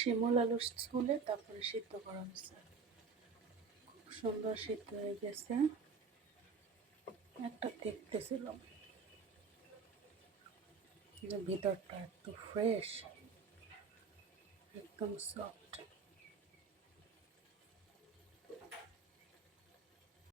শিমুল আলু ছুলে তারপরে সিদ্ধ করা হয়েছে। খুব সুন্দর সিদ্ধ হয়ে গেছে। একটা দেখতেছিলাম ভিতরটা একটু ফ্রেশ, একদম সফট।